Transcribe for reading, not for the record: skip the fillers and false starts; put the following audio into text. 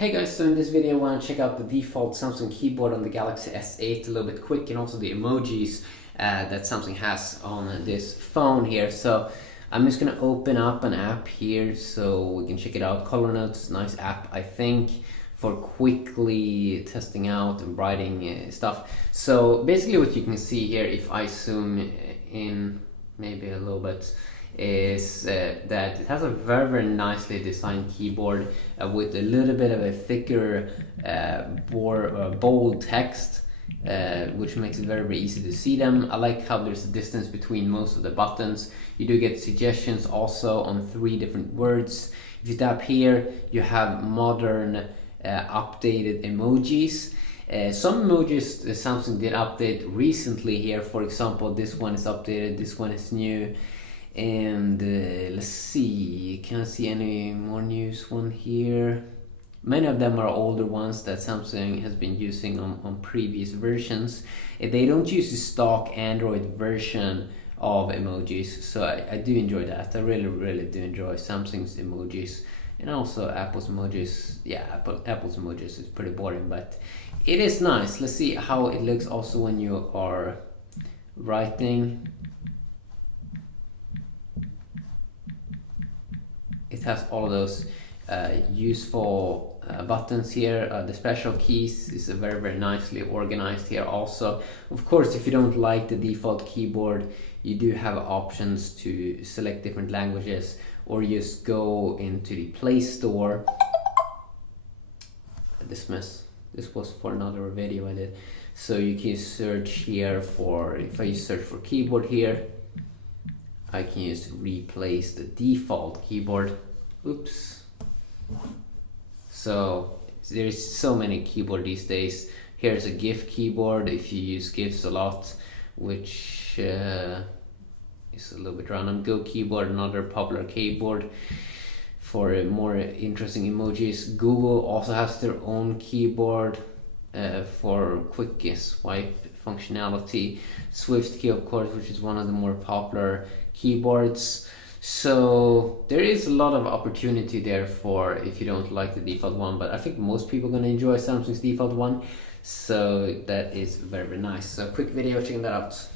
Hey guys, so in this video I want to check out the default Samsung keyboard on the Galaxy S8 a little bit quick, and also the emojis that Samsung has on this phone here. So I'm just going to open up an app here so we can check it out. Color Notes, nice app I think for quickly testing out and writing stuff. So basically what you can see here, if I zoom in maybe a little bit, is that it has a very nicely designed keyboard with a little bit of a thicker more bold text, which makes it very easy to see them. I like how there's a distance between most of the buttons. You do get suggestions also on 3 different words. If you tap here, you have modern updated emojis. Some emojis Samsung did update recently here. For example, this one is updated, this one is new. And let's see, can I see any more news one here? Many of them are older ones that Samsung has been using on previous versions. They don't use the stock Android version of emojis, so I do enjoy that. I really do enjoy Samsung's emojis, and also Apple's emojis. Yeah, Apple's emojis is pretty boring, but it is nice. Let's see how it looks also when you are writing. It has all of those useful buttons here. The special keys is very nicely organized here also. Of course, if you don't like the default keyboard, you do have options to select different languages, or just go into the Play Store. This was for another video I did. So you can search here for, if I search for keyboard here, I can just replace the default keyboard. Oops. So there's so many keyboard these days. Here's a GIF keyboard if you use GIFs a lot, which is a little bit random. Go keyboard, another popular keyboard for more interesting emojis. Google also has their own keyboard for quick swipe functionality. Swift key, of course, which is one of the more popular keyboards. So there is a lot of opportunity there for if you don't like the default one, but I think most people are going to enjoy Samsung's default one, so that is very nice. So quick video checking that out.